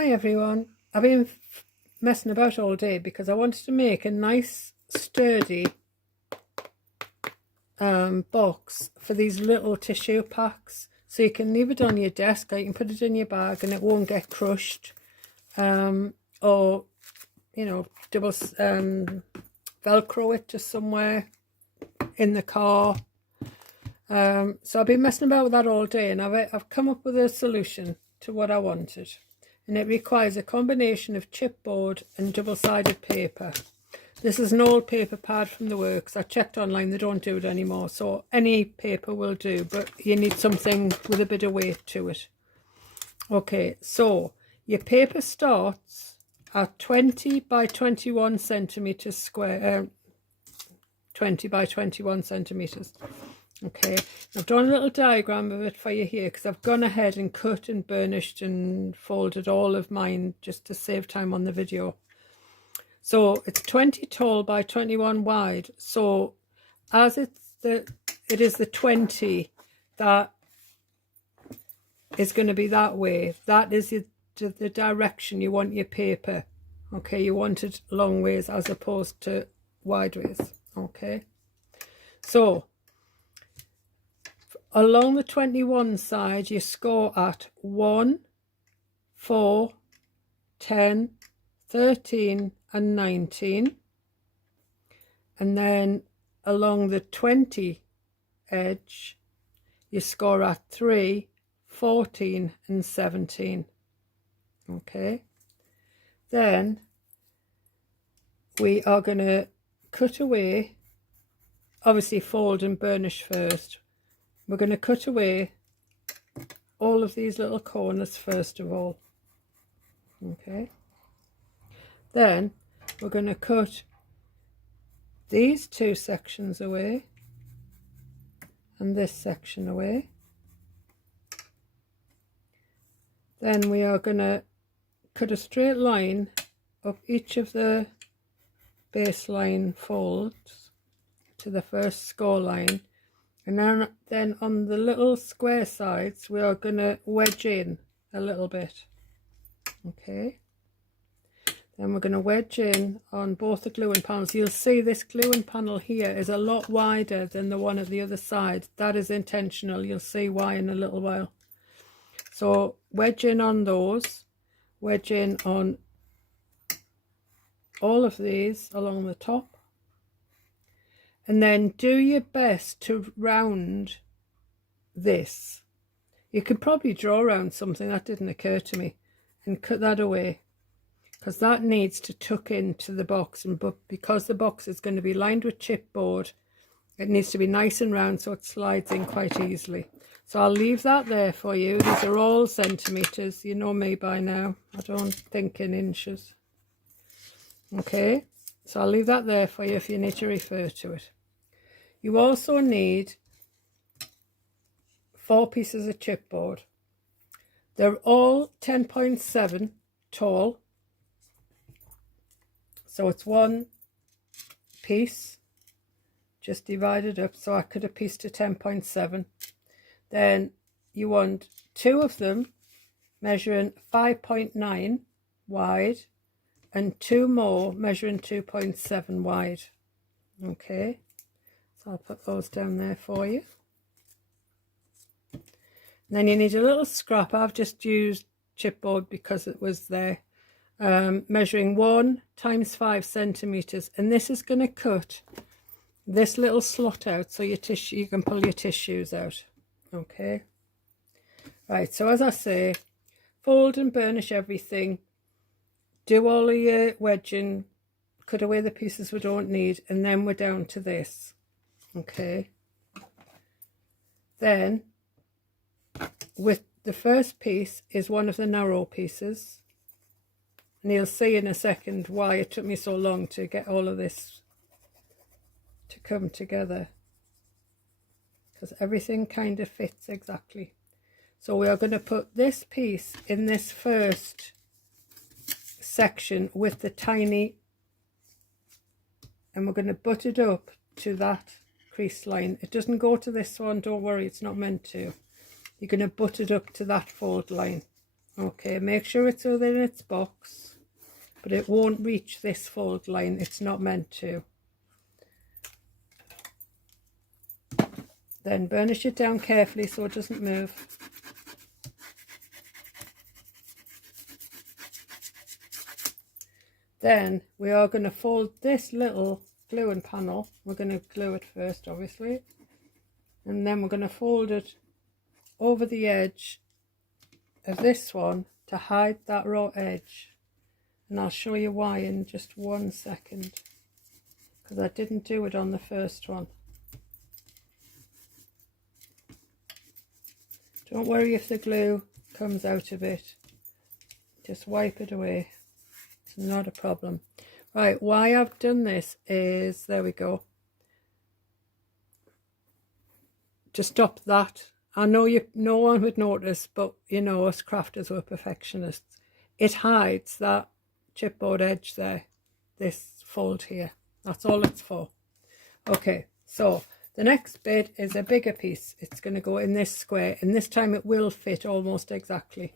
Hi everyone, I've been messing about all day because I wanted to make a nice sturdy box for these little tissue packs, so you can leave it on your desk or you can put it in your bag and it won't get crushed, or you know, double velcro it to somewhere in the car. So I've been messing about with that all day, and I've come up with a solution to what I wanted. And it requires a combination of chipboard and double-sided paper. This is an old paper pad from the works. I checked online, they don't do it anymore, so any paper will do, but you need something with a bit of weight to it. Okay, so your paper starts at 20 by 21 centimeters square, 20 by 21 centimeters. Okay, I've drawn a little diagram of it for you here because I've gone ahead and cut and burnished and folded all of mine just to save time on the video. So it's 20 tall by 21 wide. So as it is the 20 that is going to be that way. That is the direction you want your paper. Okay, you want it long ways as opposed to wide ways. Okay, so along the 21 side, you score at 1, 4, 10, 13 and 19. And then along the 20 edge, you score at 3, 14 and 17. Okay. Then we are going to cut away, obviously fold and burnish first. We're going to cut away all of these little corners first of all. Okay. Then we're going to cut these two sections away and this section away. Then we are going to cut a straight line up each of the baseline folds to the first score line. And then on the little square sides, we are going to wedge in a little bit. Okay. Then we're going to wedge in on both the gluing panels. You'll see this gluing panel here is a lot wider than the one at the other side. That is intentional. You'll see why in a little while. So wedge in on those. Wedge in on all of these along the top. And then do your best to round this. You could probably draw around something, that didn't occur to me, and cut that away because that needs to tuck into the box, but because the box is going to be lined with chipboard, it needs to be nice and round so it slides in quite easily. So I'll leave that there for you. These are all centimeters, you know me by now, I don't think in inches. Okay, so I'll leave that there for you if you need to refer to it. You also need 4 pieces of chipboard. They're all 10.7 tall. So it's one piece, just divided up. So I cut a piece to 10.7. Then you want 2 of them measuring 5.9 wide and 2 more measuring 2.7 wide. Okay. So I'll put those down there for you. And then you need a little scrap. I've just used chipboard because it was there. Measuring 1 times 5 centimeters, and this is going to cut this little slot out so your tissue, you can pull your tissues out. Okay. Right. So as I say, fold and burnish everything. Do all of your wedging. Cut away the pieces we don't need, and then we're down to this. Okay, then with the first piece is one of the narrow pieces, and you'll see in a second why it took me so long to get all of this to come together, because everything kind of fits exactly. So we are going to put this piece in this first section with the tiny, and we're going to butt it up to that crease line. It doesn't go to this one, don't worry, it's not meant to. You're going to butt it up to that fold line. Okay, make sure it's within its box, but it won't reach this fold line. It's not meant to. Then burnish it down carefully so it doesn't move. Then we are going to fold this little gluing panel. We're going to glue it first, obviously, and then we're going to fold it over the edge of this one to hide that raw edge. And I'll show you why in just 1 second, because I didn't do it on the first one. Don't worry if the glue comes out of it, just wipe it away. It's not a problem. Right, why I've done this is, there we go, to stop that. I know no one would notice, but you know, us crafters were perfectionists. It hides that chipboard edge there, this fold here. That's all it's for. Okay, so the next bit is a bigger piece. It's going to go in this square, and this time it will fit almost exactly.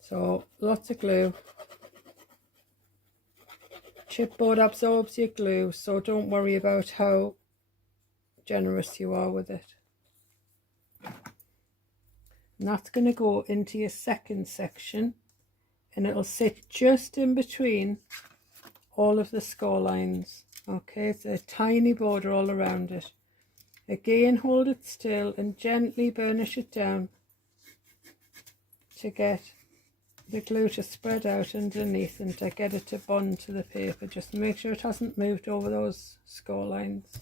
So lots of glue. Chipboard absorbs your glue, so don't worry about how generous you are with it. And that's going to go into your second section, and it'll sit just in between all of the score lines. Okay, it's a tiny border all around it. Again, hold it still and gently burnish it down to get the glue to spread out underneath and to get it to bond to the paper. Just make sure it hasn't moved over those score lines.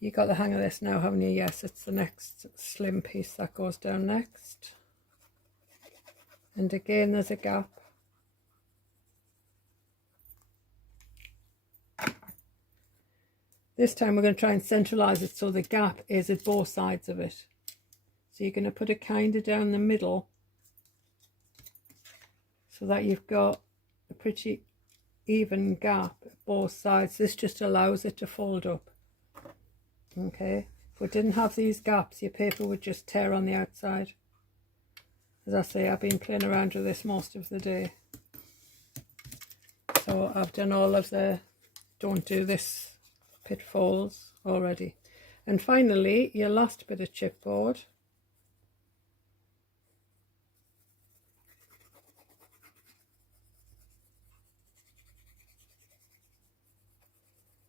You got the hang of this now, haven't you? Yes, it's the next slim piece that goes down next. And again, there's a gap. This time we're going to try and centralize it so the gap is at both sides of it. So you're going to put it kind of down the middle so that you've got a pretty even gap at both sides. This just allows it to fold up. Okay, if we didn't have these gaps, your paper would just tear on the outside. As I say, I've been playing around with this most of the day. So I've done all of the don't do this pitfalls already. And finally, your last bit of chipboard.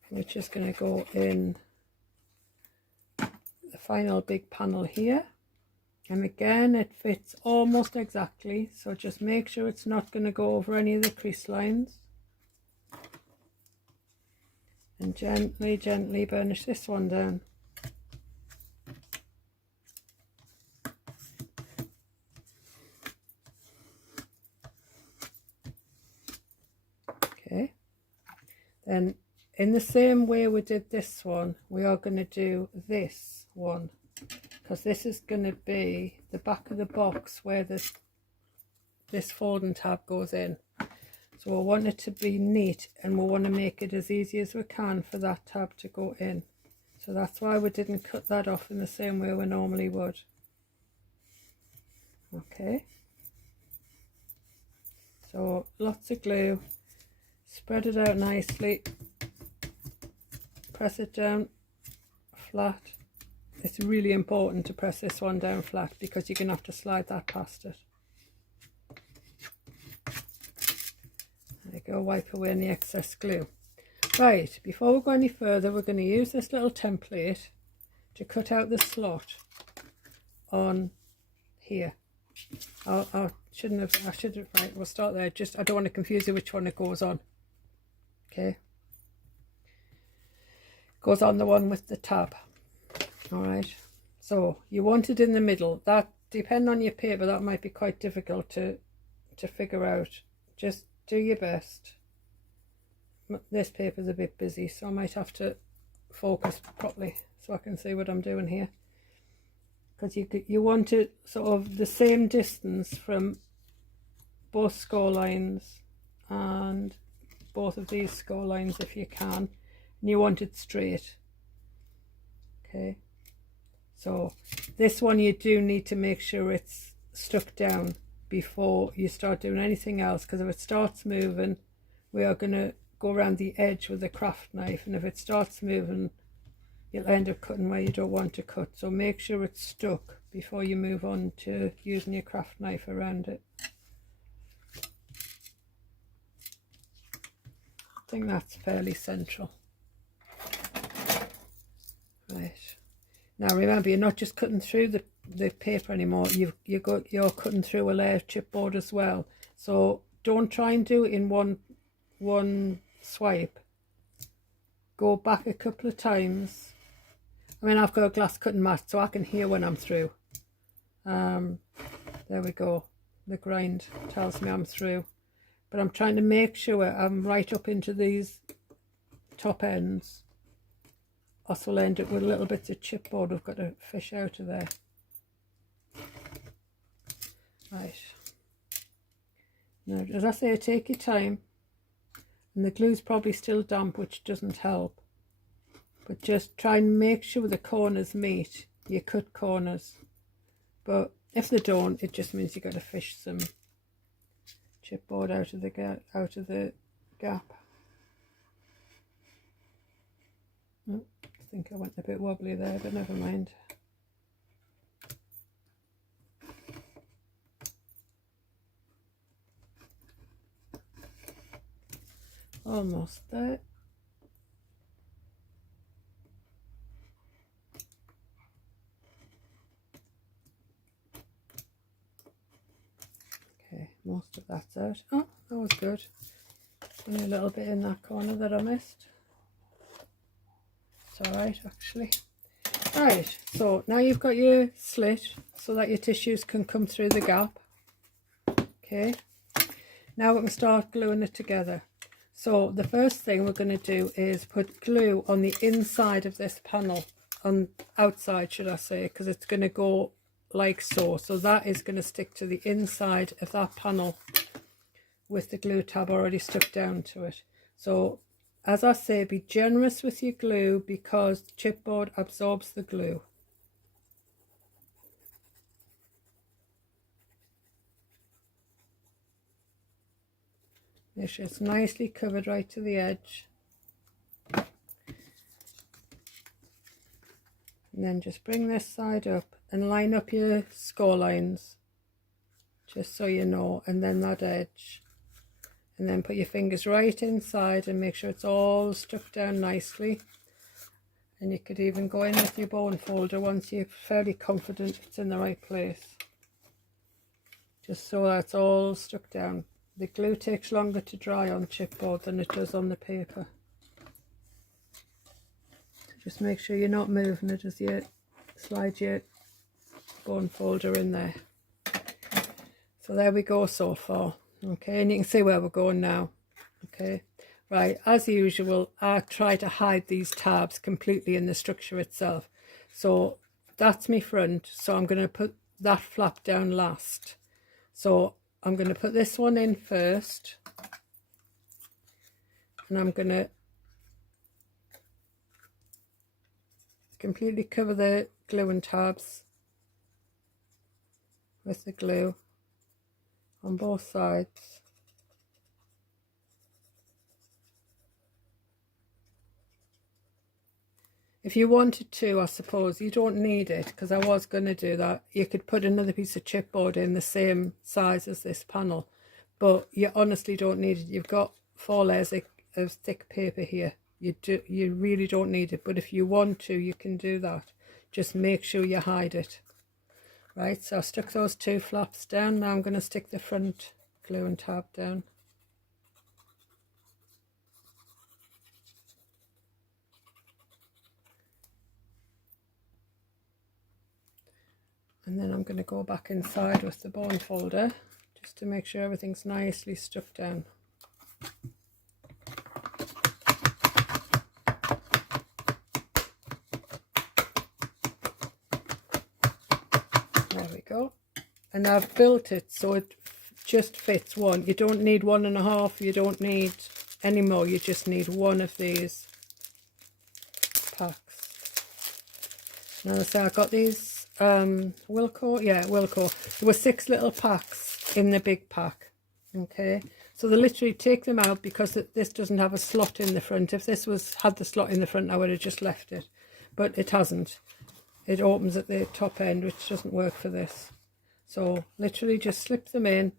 Which is going to go in the final big panel here. And again, it fits almost exactly, so just make sure it's not going to go over any of the crease lines. And gently, gently burnish this one down. Okay. Then in the same way we did this one, we are going to do this one, because this is going to be the back of the box where this folding tab goes in. So we want it to be neat, and we want to make it as easy as we can for that tab to go in. So that's why we didn't cut that off in the same way we normally would. Okay. So lots of glue, spread it out nicely, press it down flat. It's really important to press this one down flat because you're going to have to slide that past it. There you go, wipe away any excess glue. Right, before we go any further, we're going to use this little template to cut out the slot on here. I should have, right, we'll start there. Just, I don't want to confuse you which one it goes on. Okay. Goes on the one with the tab. All right. So you want it in the middle. That, depending on your paper, that might be quite difficult to figure out. Just do your best. This paper's a bit busy, so I might have to focus properly so I can see what I'm doing here. Because you want it sort of the same distance from both score lines and both of these score lines if you can, and you want it straight. Okay, so this one you do need to make sure it's stuck down before you start doing anything else, because if it starts moving, we are going to go around the edge with a craft knife, and if it starts moving, you'll end up cutting where you don't want to cut. So make sure it's stuck before you move on to using your craft knife around it. I think that's fairly central. Right, now remember, you're not just cutting through the paper anymore, you're cutting through a layer of chipboard as well. So don't try and do it in one swipe. Go back a couple of times. I mean, I've got a glass cutting mat, so I can hear when I'm through. There we go. The grind tells me I'm through. But I'm trying to make sure I'm right up into these top ends, or so we'll end up with little bits of chipboard we've got to fish out of there. Right. Now, as I say, take your time. And the glue's probably still damp, which doesn't help. But just try and make sure the corners meet your cut corners. But if they don't, it just means you've got to fish some chipboard out of the gap. Oh, I think I went a bit wobbly there, but never mind. Almost there. Okay, most of that's out. Oh, that was good. Only a little bit in that corner that I missed. It's alright, actually. Right, so now you've got your slit so that your tissues can come through the gap. Okay, now we can start gluing it together. So the first thing we're going to do is put glue on the inside of this panel, on outside should I say, because it's going to go like so. So that is going to stick to the inside of that panel with the glue tab already stuck down to it. So as I say, be generous with your glue because the chipboard absorbs the glue. Make sure it's nicely covered right to the edge. And then just bring this side up and line up your score lines, just so you know, and then that edge. And then put your fingers right inside and make sure it's all stuck down nicely. And you could even go in with your bone folder once you're fairly confident it's in the right place. Just so that's all stuck down. The glue takes longer to dry on chipboard than it does on the paper. So just make sure you're not moving it as you slide your bone folder in there. So there we go so far. Okay, and you can see where we're going now. Okay, right, as usual, I try to hide these tabs completely in the structure itself. So that's my front, so I'm going to put that flap down last. So I'm going to put this one in first, and I'm going to completely cover the gluing tabs with the glue on both sides. If you wanted to, I suppose, you don't need it, because I was going to do that. You could put another piece of chipboard in the same size as this panel, but you honestly don't need it. You've got 4 layers of thick paper here. You really don't need it, but if you want to, you can do that. Just make sure you hide it. Right, so I stuck those 2 flaps down. Now I'm going to stick the front glue and tab down. And then I'm going to go back inside with the bone folder just to make sure everything's nicely stuck down. There we go. And I've built it so it just fits one. You don't need 1.5, you don't need any more, you just need one of these packs. Now, so I got these Wilco, yeah, Wilco. There were 6 little packs in the big pack. Okay, so they literally take them out because this doesn't have a slot in the front. If this had the slot in the front, I would have just left it, but it hasn't. It opens at the top end, which doesn't work for this. So literally just slip them in.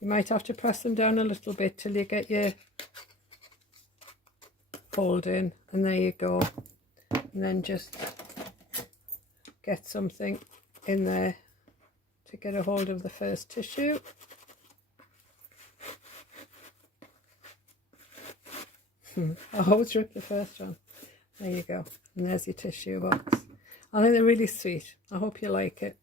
You might have to press them down a little bit till you get your fold in, and there you go. And then just get something in there to get a hold of the first tissue. I always rip the first one. There you go. And there's your tissue box. I think they're really sweet. I hope you like it.